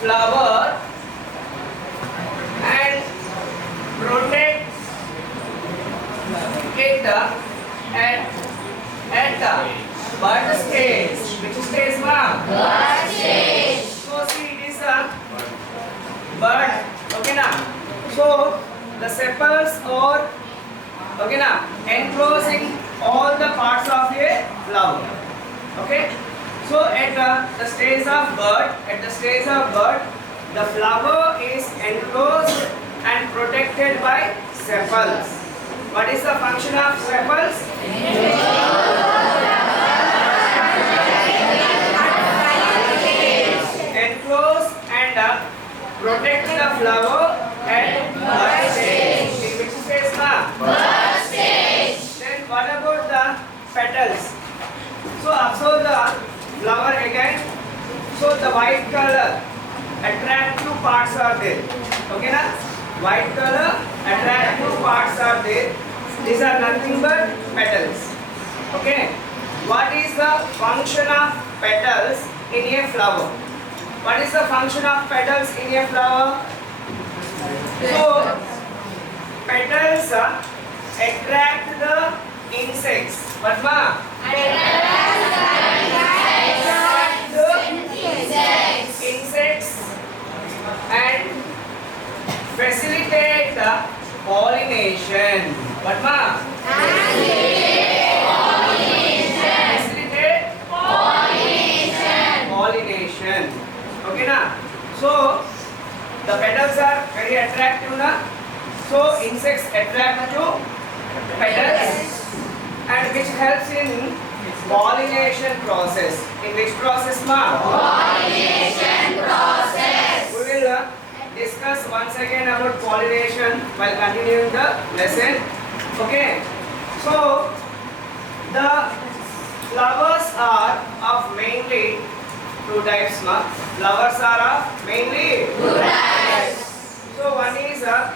flower and protect it at the bud stage. Which stage, ma? Bud stage. So see, it is a bud. Okay, na? So the sepals or okay, na, enclosing all the parts of a flower. Okay. So at the stage of bud, the flower is enclosed and protected by sepals. What is the function of sepals? Enclose and protect the flower at bud stage. In which stage, ma? Bud stage. Then what about the petals? So observe the flower again. So the white color attractive parts are there. Okay, na? White color attractive parts are there. These are nothing but petals. Okay. What is the function of petals in a flower? What is the function of petals in a flower? So petals attract the insects. What, ma? Insects and facilitate the pollination. What, ma? Facilitate pollination. Okay, na? So the petals are very attractive, na? So insects attract to petals and which helps in pollination process. In which process, ma? Pollination process. We will discuss once again about pollination while continuing the lesson. Okay. So the flowers are of mainly two types, ma. Flowers are of mainly Two types. So one is a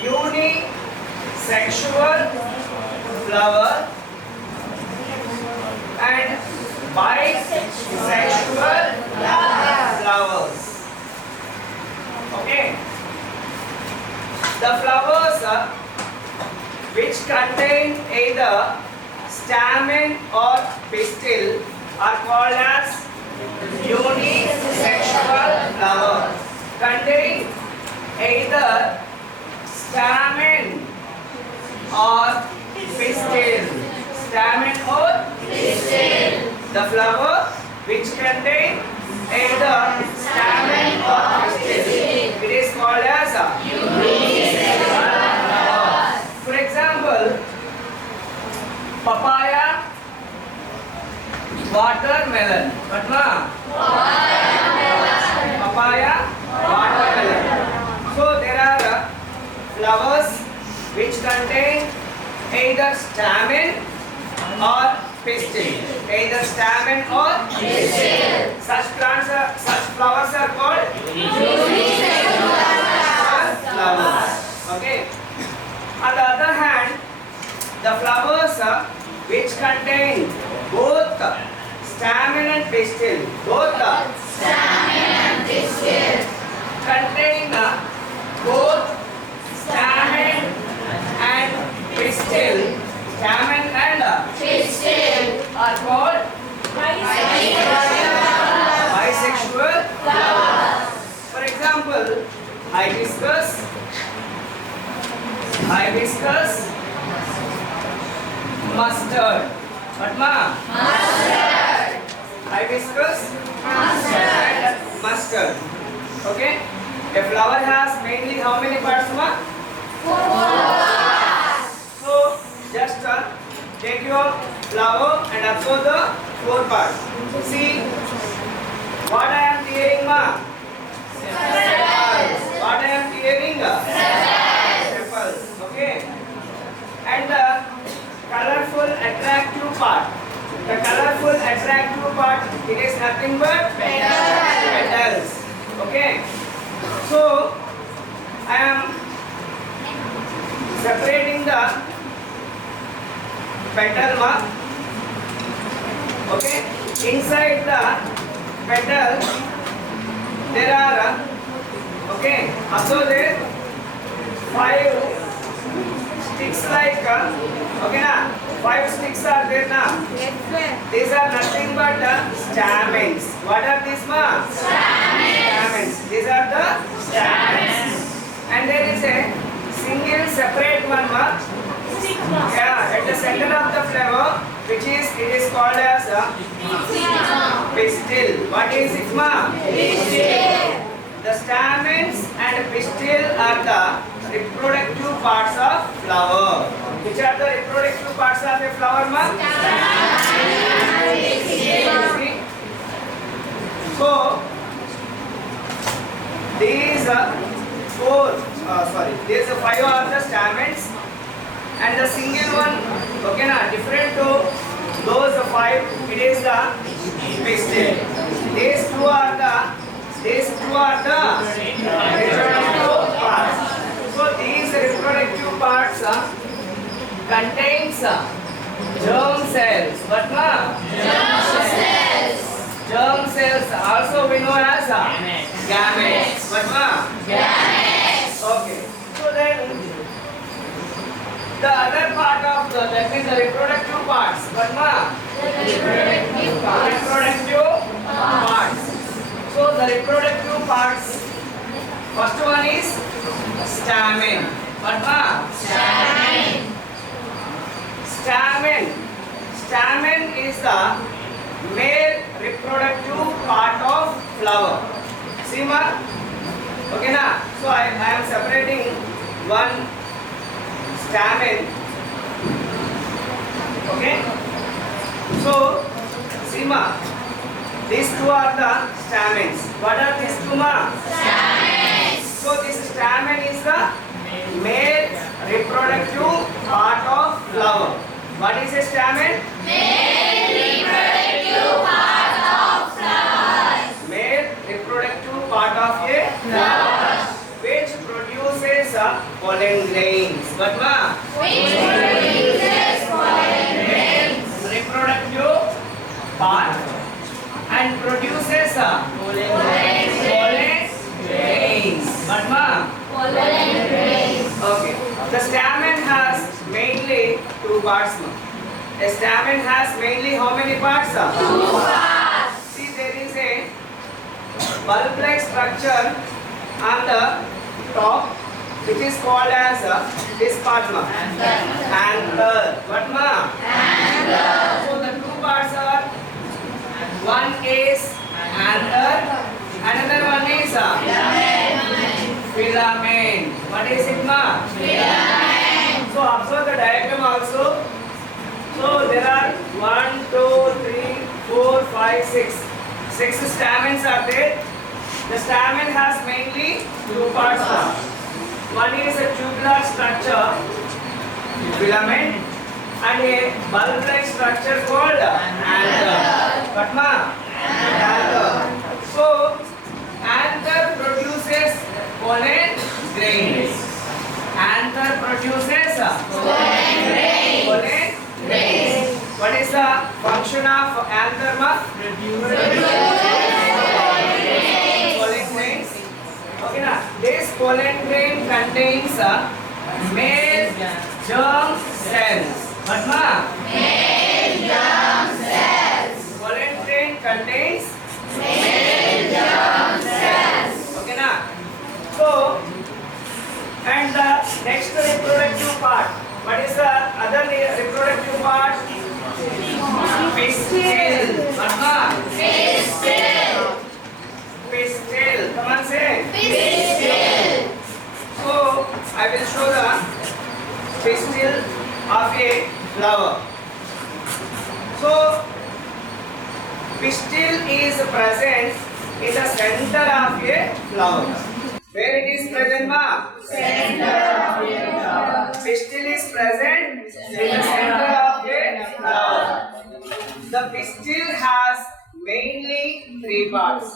unisexual flower and bisexual flowers. Okay. The flowers which contain either stamen or pistil are called as unisexual flower. Contain either stamen or pistil. Stamen or Pistil. the flower which contain either stamen or pistil. It is called as a Unisexual flower. For example, papaya, watermelon. What, ma? Papaya, watermelon. So there are flowers which contain either stamen or pistil. Either stamen or Pistil. such flowers are called Unisexual flowers. Okay. On the other hand, the flowers which contain both stamen and pistil, both Stamen and pistil. contain both stamen and pistil. Stamen and Pistil. are called bisexual flowers. For example, hibiscus, mustard. What, ma? Mustard. Hibiscus Mustard. and mustard. Okay. A flower has mainly how many parts, ma? So just take your flower and observe the four parts. See what I am tearing, ma? What I am tearing? Sepals. Okay. And the colorful attractive part. The colorful attractive part, it is nothing but petals. Okay. So I am separating the petal, ma. Okay. Inside the petal there are okay, observe there 5 sticks like okay na, 5 sticks are there na. These are nothing but stamens. What are these ma? Stamens. These are the stamens. And there is a single separate one ma. Yeah, at the center of the flower, which is it is called as a pistil. What is it ma? Pistil. The stamens and pistil are the reproductive parts of flower. Which are the reproductive parts of a flower ma? See? So these these 5 are the stamens and the single one, okay na, different to those 5, it is the pistil. These two are the reproductive parts. So these reproductive parts contains germ cells. What ma? Germ cells also we know as gametes. What ma? Okay. So then the other part of that means the reproductive parts. What ma? Reproductive parts. So the reproductive parts, first one is stamen. What ma? Stamen is the male reproductive part of flower. See ma? Okay na? So I am separating one stamen. Okay? So see ma? These two are the stamens. What are these two ma? So this stamen is the male reproductive part of flower. What is a stamen? Male reproductive part of a flower. Which produces pollen grains. What ma? Reproductive part and produces pollen grains. What ma? Okay. The stamen has mainly 2 parts. A stamen has mainly how many parts? 2 parts. See, there is a bulb-like structure on the top, which is called as this part ma. Anther. What ma? Anther. So the 2 parts are, one is anther, another one is filament. What is it ma? Filament. So observe the diagram also. So there are 1, 2, 3, 4, 5, 6. 6 stamens are there. The stamen has mainly 2 parts. One is a tubular structure, filament, and a bulb-like structure called anther. What ma? Anther. So anther produces pollen grains. Anther produces pollen grains. What is the function of anther ma? Pollen grains. Okay na? This pollen grain contains male germ cells. What ma? Male germ cells. Pollen grain contains male germ cells. Okay na? So, and the next reproductive part. What is the other reproductive part? Pistil. What ma? Pistil. Come on, say. Pistil. So, I will show the pistil of a flower. So, pistil is present in the center of a flower. Where it is present ma? Center of a flower. Pistil is present in the center of a flower. The pistil has mainly 3 parts.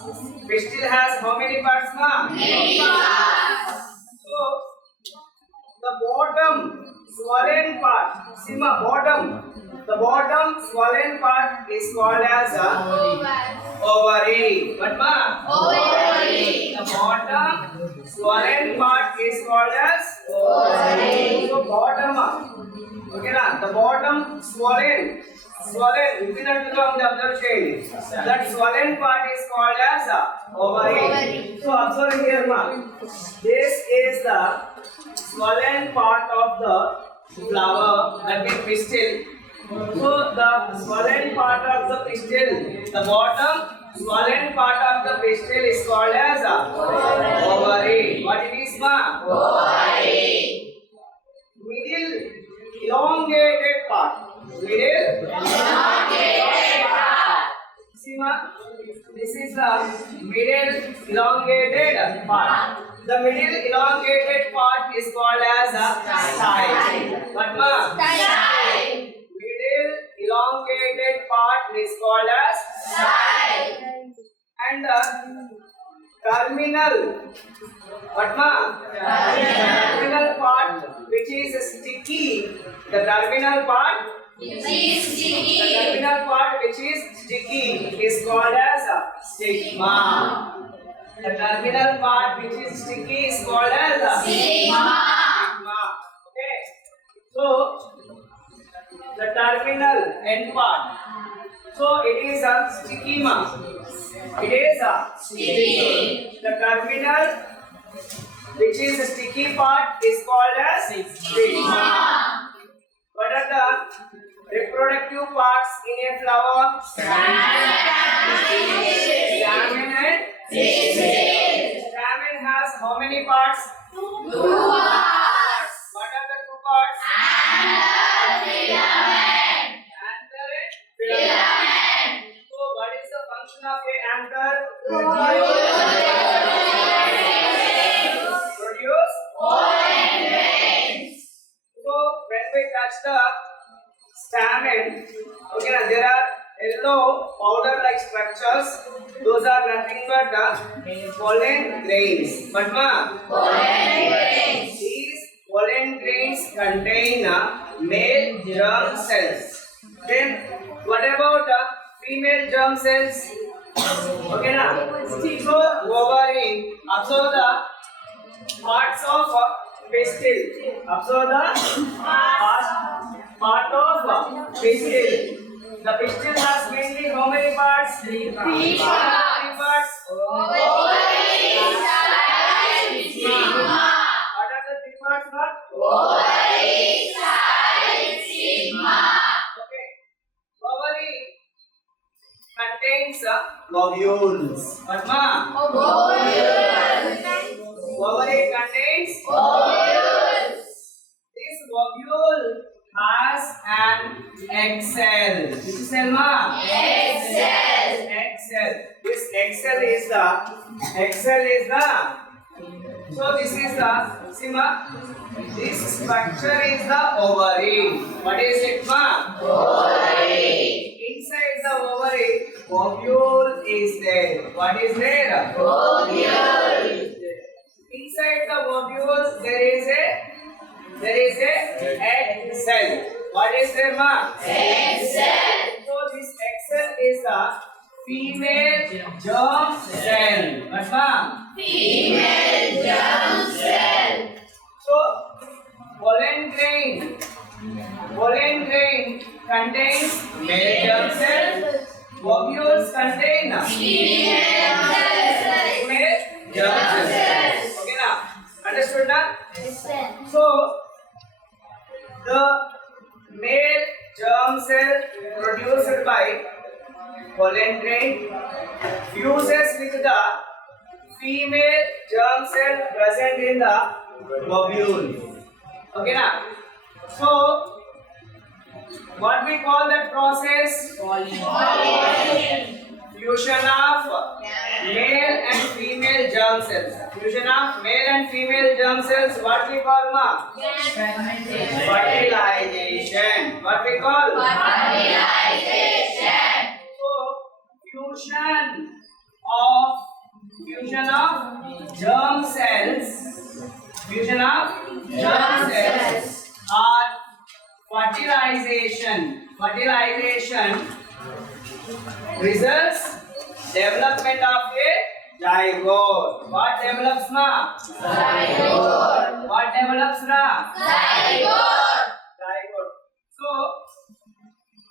Pistil has how many parts ma? 3 parts. So, the bottom swollen part, see ma, the bottom swollen part is called as a ovary. What ma? Ovary. bottom swollen part is called as ovary. So bottom, okay na? The bottom swollen within observe change. That swollen part is called as ovary. So observe here ma. This is the swollen part of the flower, that means pistil. So the swollen part of the pistil, the bottom swollen part of the pistil is called as ovary. What it is ma? Ovary. Middle elongated part. Middle Elongated part. See ma? This is the middle elongated part. The middle elongated part is called as style. What ma? Style. Middle elongated part is called as Style. and the terminal. What ma? Terminal part which is sticky. The terminal part. Which is The sticky. terminal part which is sticky is called as stigma. The terminal part which is sticky is called as Stigma. stigma. Okay. So the terminal end part. So it is a stigma. It is a Sticky. the terminal which is the sticky part is called as stigma. What are the reproductive parts in a flower? Stamen and stamen has how many parts? Two parts. What are the two parts? Filament. Anther and filament. Filament. So what is the function of a anther? Produce. Pollen grains. So when we touch the stamen, okay, now there are yellow powder-like structures. Those are nothing but pollen grains. But ma, Pollen grains. these pollen grains contain male germ cells. Then what about female germ cells? Okay, na? So ovary, observe the parts of pistil. Observe the part of pistil. The pistil has mainly how many parts? Three parts. How many parts? Ovary, style, stigma. What are the three parts? Ovary, style, stigma. Okay. Ovary contains globules. What ma? Ovules. Ovary contains. Ovules. This globule has an egg cell. Which cell ma? Egg cell. Egg cell. This egg cell is the. So this is the. See ma? This structure is the ovary. What is it ma? Ovary. Inside the ovary, ovule is there. What is there? Ovule. Inside the ovule, there is a egg cell. What is there, ma? Egg cell. So this egg cell is the female germ cell. What, ma? Female germ cell. So pollen grain contains male germ cell. Ovules contain Female germ cell. female germ cell. Okay, now understood now? So the male germ cell produced by pollen grain fuses with the female germ cell present in the globule. Okay now? So what we call that process? Fusion of male and female germ cells. Fusion of male and female germ cells. What we call ma? Fertilization. What we call? Fertilization. So fusion of germ cells. Fusion of germ cells are fertilization. Fertilization results development of a Zygote. What develops na? Zygote. What develops na? Zygote. Zygote. So,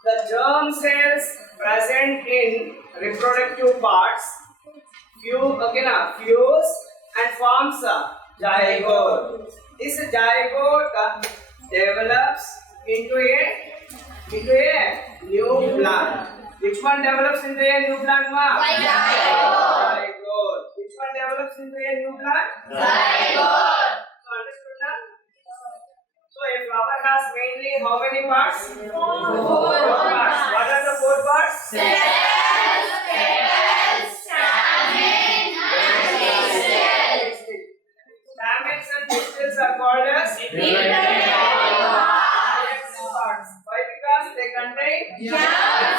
the germ cells present in reproductive parts fuse and forms a zygote. This zygote develops into a new plant. Which one develops into a new plant, ma? Zygote. Zygote. Which one develops into a new plant? Zygote. So understood na? So a flower has mainly how many parts? Four parts. What are the four parts? Cells, petals, stamen, and pistils. Stamens and pistils are called as Reproductive parts. Why? Because they contain germ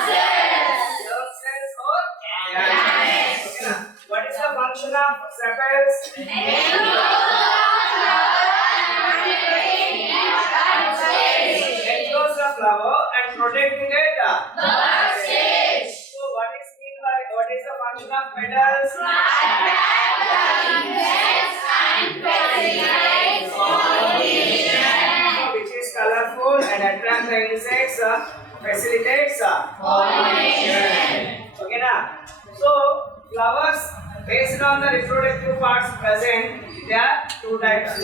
cells. germ cells or Gametes. Okay na? What is the function of sepals? Enclose the flower and protecting it. So what is the function of petals? Which is colorful and attract the insects, facilitates pollination. Okay na? So flowers based on the reproductive parts present, there are two types.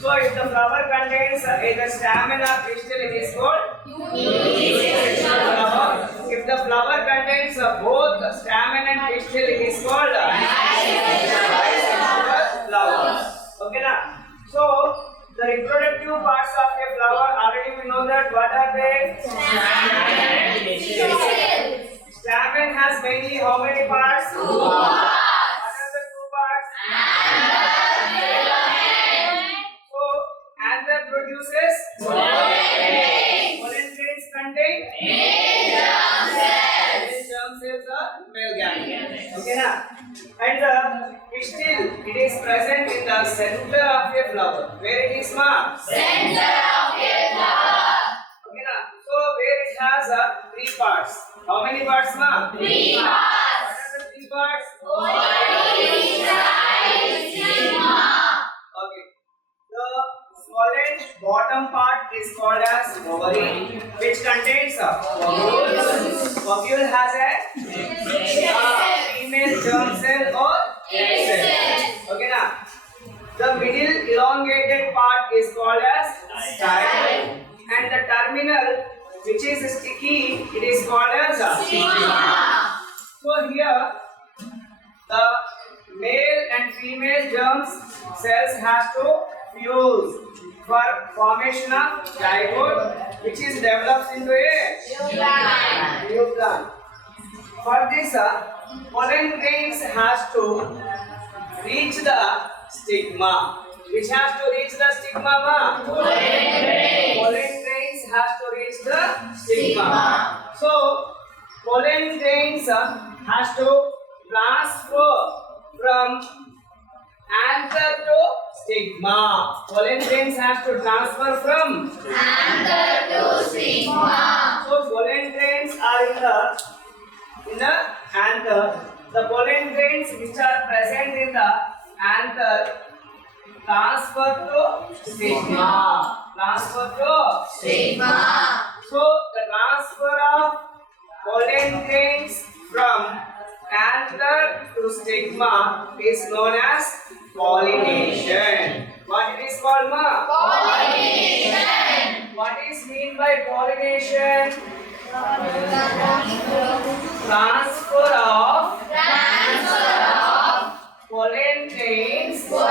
So if the flower contains either stamen or pistil, it is called flower. If the flower contains both stamen and pistil, it is called bisexual flower. Okay na? So the reproductive parts of a flower, already we know that what are they? Stamen has mainly how many parts? What are the two parts? So anther produces pollen grains contain male germ cells are male gametes. Okay na? And the pistil, it is present in the center of a flower. Where it is, ma? Okay na? So where it has three parts. How many parts, ma? Three What parts. are the three parts? Okay. The swollen bottom part is called as ovary, which contains ovules. Ovule has a female germ cell or egg cell. Okay na? The middle elongated part is called as style, and the terminal, which is sticky, it is called as stigma. So here, the male and female germ cells has to fuse for formation of zygote, which is developed into a new plant. For this, pollen grains has to reach the stigma. Which has to reach the stigma, ma? Pollen grains has to reach the stigma. So, pollen grains has to transfer from anther to stigma. Pollen grains has to transfer from So pollen grains are in the anther. The pollen grains which are present in the anther transfer to stigma. So the transfer of pollen grains from anther to stigma is known as pollination. What it is called, ma? What is mean by pollination? Transfer of pollen grains from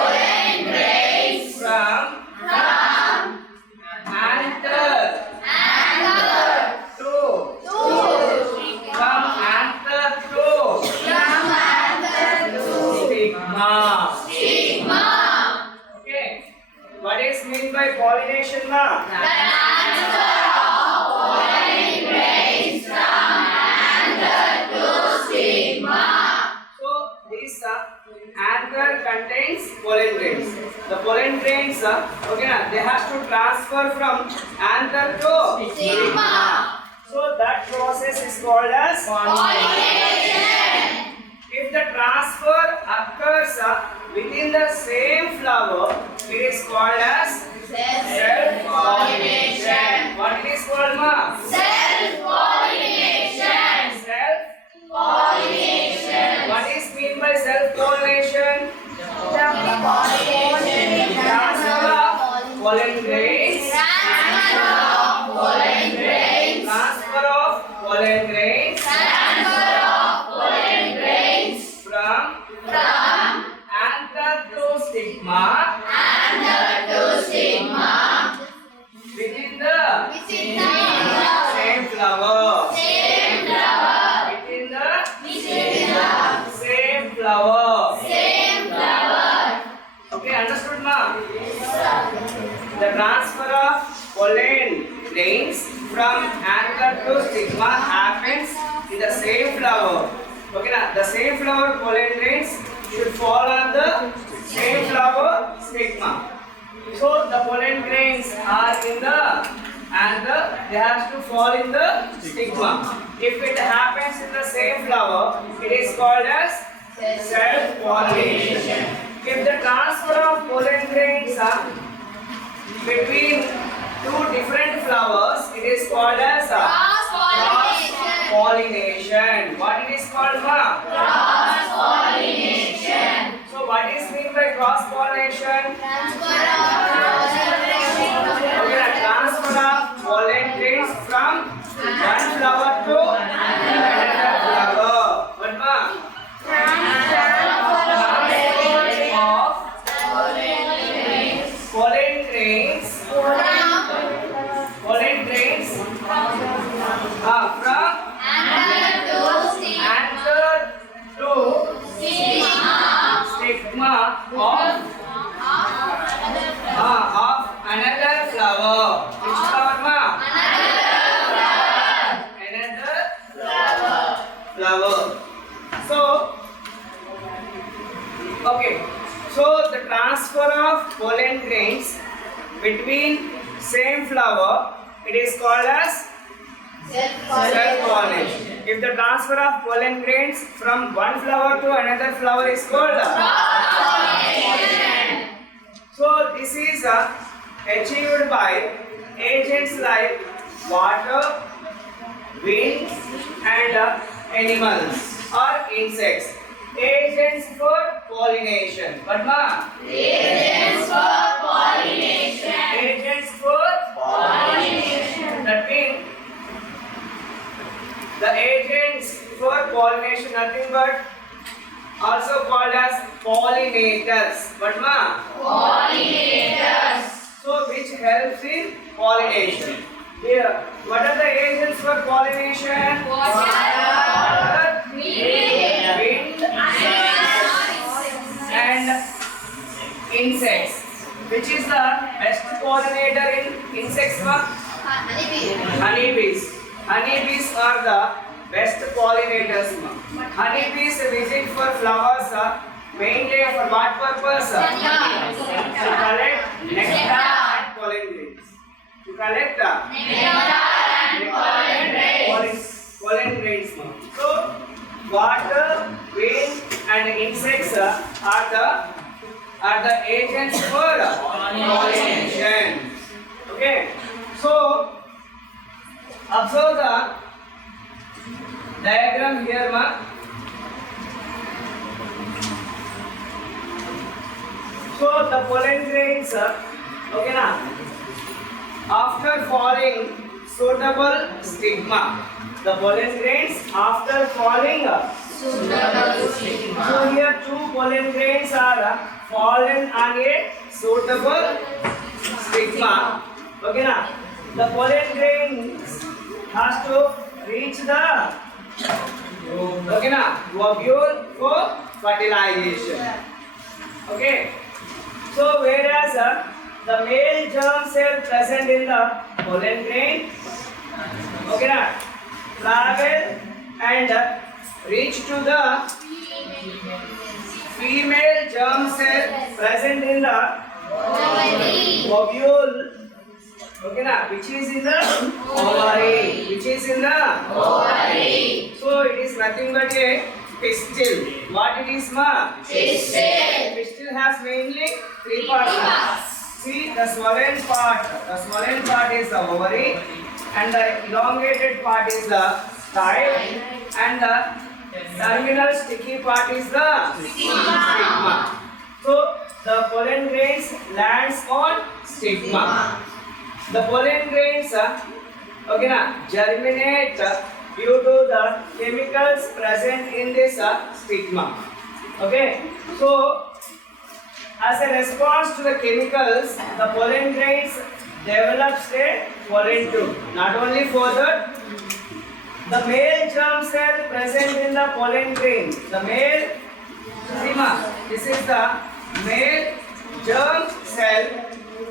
anther to stigma. Okay. What is mean by pollination, ma? So this anther contains pollen grains. The pollen grains, okay, they have to transfer from anther to stigma. So that process is called as pollination. If the transfer occurs within the same flower, it is called as self-pollination. What it is called, ma? Self-pollination. Self-pollination. What is mean by self-pollination? Transfer of pollen grains. Transfer of pollen grains. Transfer of pollen grains Transfer of pollen grains from from anther to stigma anther to stigma within the within same flower. same flower. Within the Within the same flower. same flower. Okay, understood, ma? The transfer of pollen grains from anther to stigma happens in the same flower. Okay, na? The same flower pollen grains should fall on the same flower stigma. So the pollen grains are in the anther, they have to fall in the stigma. If it happens in the same flower, it is called as self-pollination. If the transfer of pollen grains between two different flowers, it is called as Cross-pollination. pollination. What it is called, ma? Cross-pollination. So what is mean by cross pollination? Transfer of Okay, the transfer of pollen grains from one flower to another flower. What, ma? Transfer of pollen grains from anther to stigma of another flower. Which flower, ma? Another flower. So, okay. So the transfer of pollen grains between same flower, it is called as self-pollination. If the transfer of pollen grains from one flower to another flower is called so this is achieved by agents like water, wind and animals or insects. Agents for pollination. But ma? Agents for pollination. Agents for Pollination. that means the agents for pollination nothing but also called as pollinators. But ma? Pollinators. So which helps in pollination. Here, what are the agents for pollination? Water, Wind and insects. Which is the best pollinator in insects, ma? Honeybees. Honeybees are the best pollinators, ma. Honeybees visit for flowers mainly for what purpose? To collect nectar and pollen grains. To collect pollen grains, ma. So water, wind and insects are the agents for pollination. Okay. So observe the diagram here, ma. So the pollen grains, okay na? After falling, suitable stigma. The pollen grains after falling. So here two pollen grains are fallen on a suitable stigma. Okay na? The pollen grains has to reach the ovule for fertilization. Okay. So whereas the male germ cell present in the pollen grain, travel and reach to the female germ cell present in the ovule, which is in the ovary, So it is nothing but a pistil. What it is, ma? Pistil. Pistil has mainly three parts. See the swollen part. The swollen part is the ovary, and the elongated part is the style, and the terminal sticky part is the stigma. So the pollen grains lands on stigma. The pollen grains, okay, germinate due to the chemicals present in this stigma. Okay, so as a response to the chemicals, the pollen grains develops a pollen tube. Not only for that, the male germ cell present in the pollen grain. The male, see ma, this is the male germ cell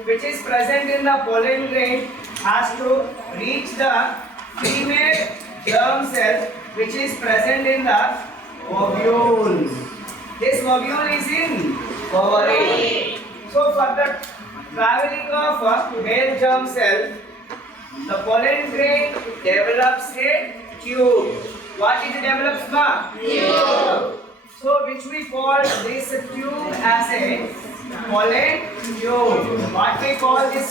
which is present in the pollen grain has to reach the female germ cell which is present in the ovule. This ovule is in ovary. So for the traveling of a male germ cell, the pollen grain develops a tube. What it develops, ma? Tube. So which we call this tube as a pollen tube. What we call this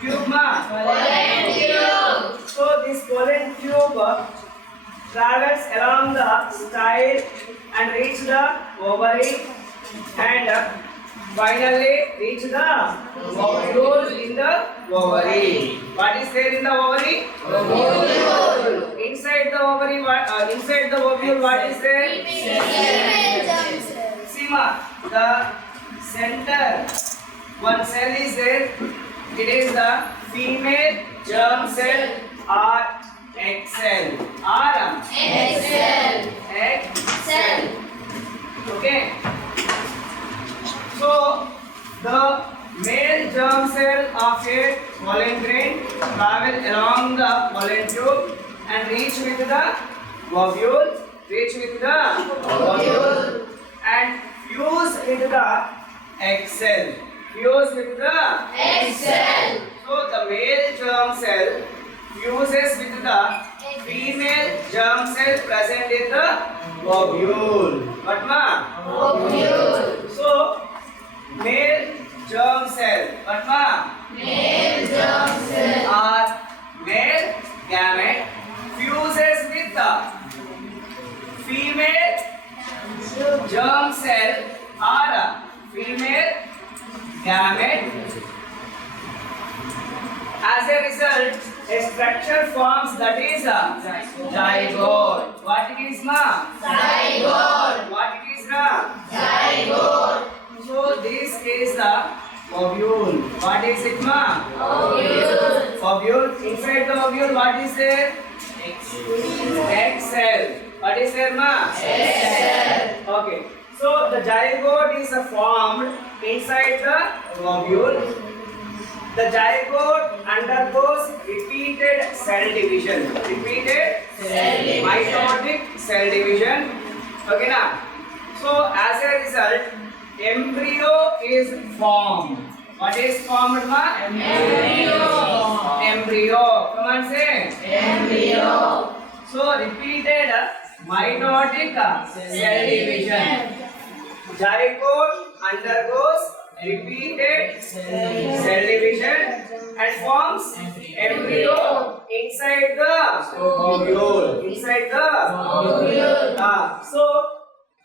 tube, ma? Pollen tube. So this pollen tube travels along the style and reach the ovary and finally reach the ovule in the ovary. What is there in the ovary? Ovule. Inside the ovary, inside the ovule, what is there? Female germ cell. See ma, the center one cell is there. It is the female germ cell or egg cell. Or Egg cell. egg Cell. Okay. So the male germ cell of a pollen grain travel along the pollen tube and reach with the ovule, and fuse with the egg cell. Fuse with the Egg cell. So the male germ cell fuses with the female germ cell present in the ovule. What ma? Ovule. So male germ cell, what ma? Male germ cell. Or male gamete fuses with the female germ cell or female gamete. As a result, a structure forms that is a zygote. What it is, ma? Zygote. What it is, ma? Zygote. So this is the ovule. What is it, ma? Ovule. Ovule. Inside the ovule, what is there? Egg cell. What is there, ma? Egg cell. Okay. So the zygote is formed inside the ovule. The zygote undergoes repeated cell division. Repeated Cell division. mitotic cell division. Okay, now. So as a result, embryo is formed. What is formed, ma? Embryo. Embryo. Come on, say. Embryo. So repeated mitotic cell division. Zygote undergoes repeated cell division and forms embryo inside the ovule. Inside the Ovule. so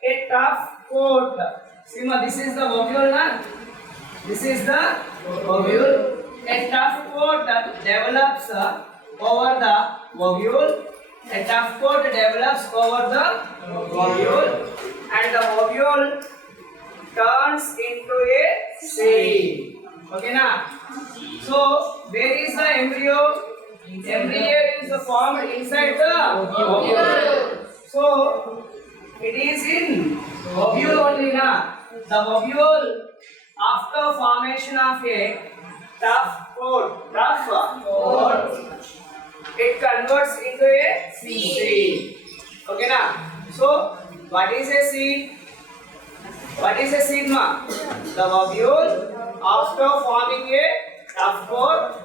a tough coat. See ma, this is the ovule, na? This is the ovule. A tough coat develops over the ovule. A tough coat develops over the ovule, and the ovule turns into a seed. Okay, na? So where is the embryo? Embryo is formed inside the ovule. So it is in ovule only, na? The ovule, after formation of a tough coat, it converts into a seed. Okay, na? So what is a seed? What is a seed, ma? The ovule, after forming a tough coat,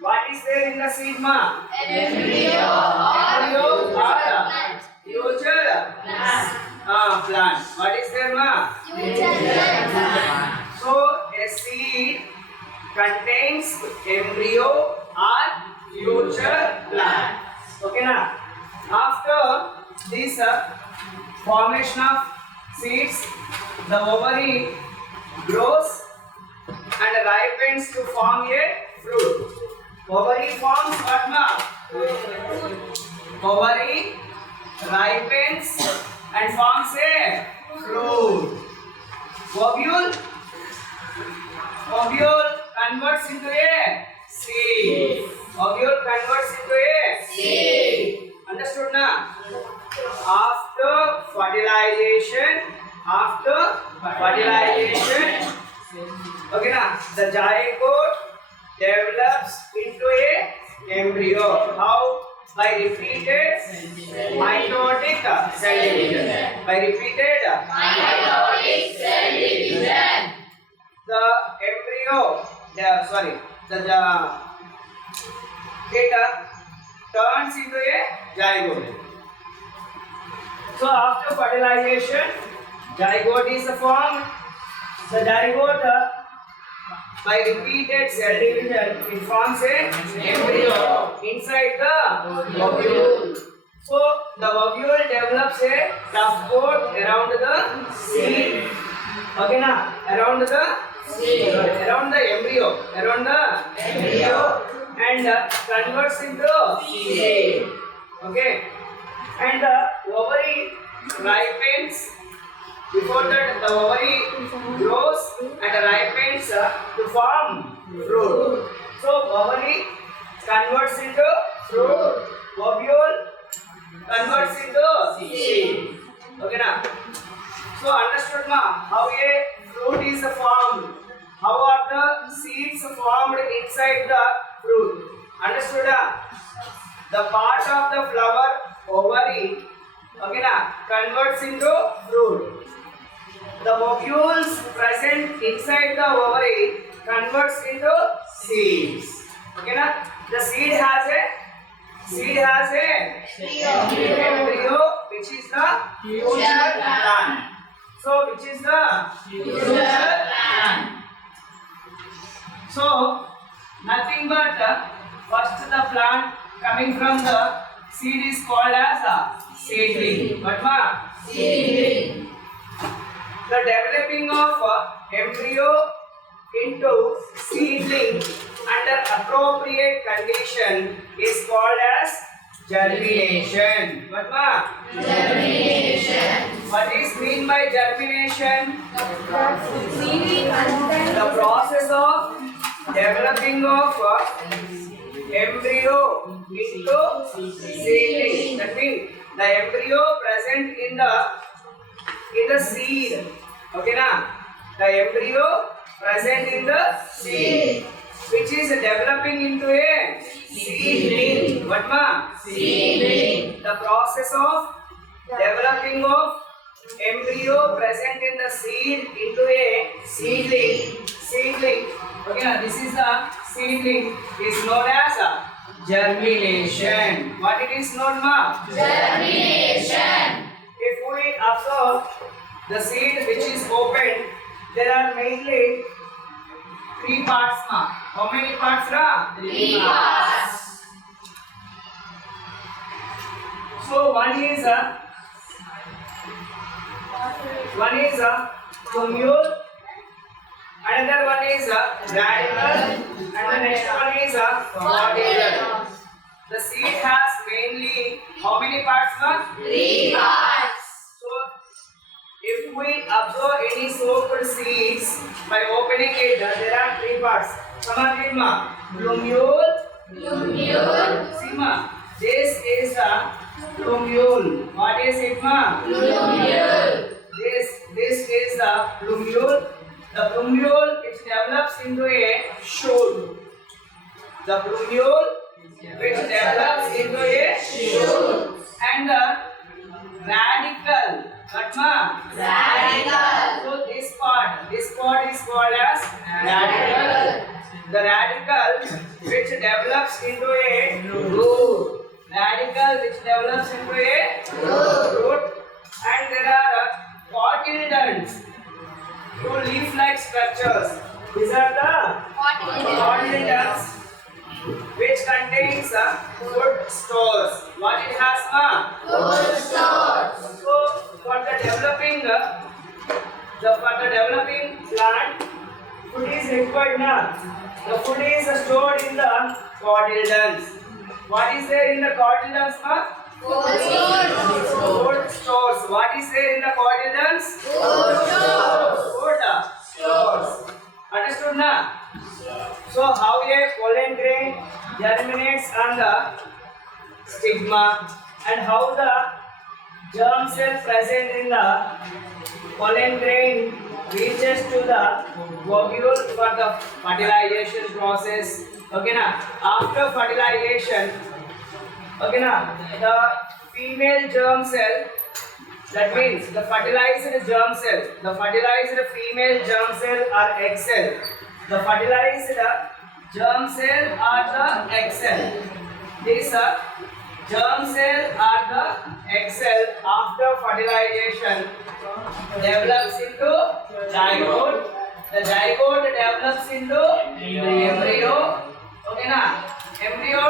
what is there in the seed, ma? Embryo Embryo or or Future plant. What is there, ma? So a seed contains embryo or future plant. Okay, na? After this formation of seeds, the ovary grows and ripens to form a fruit. Ovary forms what, ma? Ovary ripens and forms a fruit. Ovule converts into a seed. Ovule converts into a seed. Understood, na? After fertilization, okay, na? The zygote develops into a embryo. How? By repeated mitotic cell division. By repeated Mitotic cell division. the embryo, it turns into a zygote. So after fertilization, zygote is formed. The zygote, by repeated cell division, it forms a embryo inside the ovule. So the ovule develops a tough coat around the seed. Okay, na? Around the embryo, and converts into seed. Okay, and the ovary ripens. Before that, the ovary grows and ripens to form fruit. So ovary converts into fruit. Ovule converts into seed. Okay, na? So understood, ma? How a fruit is formed? How are the seeds formed inside the fruit? Understood? The part of the flower, ovary, okay, na, converts into fruit. The ovules present inside the ovary converts into seeds. Okay, na? The seed has a embryo, which is the future plant. So, which is the future plant. So, nothing but first the plant coming from the seed is called as a seedling. What, ma? Seedling. The developing of embryo into seedling under appropriate condition is called as germination. What, ma? Germination. What is mean by germination? The The process of developing of embryo into seedling. That means the embryo present in the seed. Okay, na? The embryo present in the seed, which is developing into a seedling. What, ma? Seedling. The process of developing of embryo present in the seed into a seedling. Okay, now this is the seedling is known as germination. What it is known, ma? Germination. If we observe the seed which is opened, there are mainly three parts, ma. How many parts, ra? 3 parts. So one is plumule, another one is radical, and the next one is cordial. The seed has mainly how many parts, ma? 3 parts. So if we observe any soaked seeds by opening it, there are three parts. Come on, read, ma. Plumule. See, ma. This is the plumule. What is it, ma? This is the plumule. The plumule it develops into a shoot. The plumule which develops into a shoot. And the radical. What, ma? Radical. So this part is called as radical. The radical which develops into a root. radical which develops into a root, and there are cotyledons, two leaf-like structures. These are the cotyledons which contains food stores. What it has, ma? Food stores. So for the developing plant, food is required na. The food is stored in the cotyledons. What is there in the cotyledons, ma? Food stores. Food stores. What is there in the cotyledons? Food stores. Food stores. Understood na? So how a pollen grain germinates on the stigma, and how the germ cell present in the pollen grain reaches to the ovule for the fertilization process. Okay na? After fertilization, okay na, the female germ cell, that means the fertilized germ cell, the fertilized female germ cell or egg cell, the fertilized germ cell or the egg cell. This germ cell or the egg cell after fertilization develops into zygote. The zygote develops into the embryo. Okay na? Embryo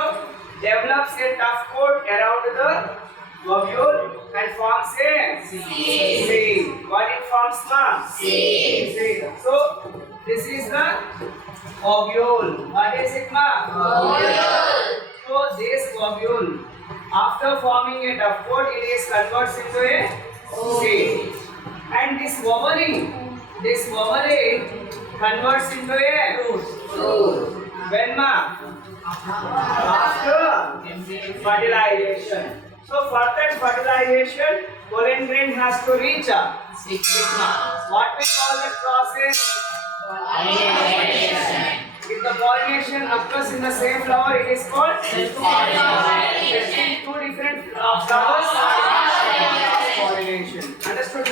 develops a tough coat around the ovule and forms a seed. What it forms, ma? Seed. So this is the ovule. What is it, ma? Ovule. So this ovule, after forming a tough coat, it is converts into a seed. And this ovary converts into a Fruit. when, ma? After fertilization. So for that fertilization, pollen grain has to reach a stigma. What we call that process? Pollination. If the pollination occurs in the same flower, it is called Pollination. two different flowers. Pollination. Understood?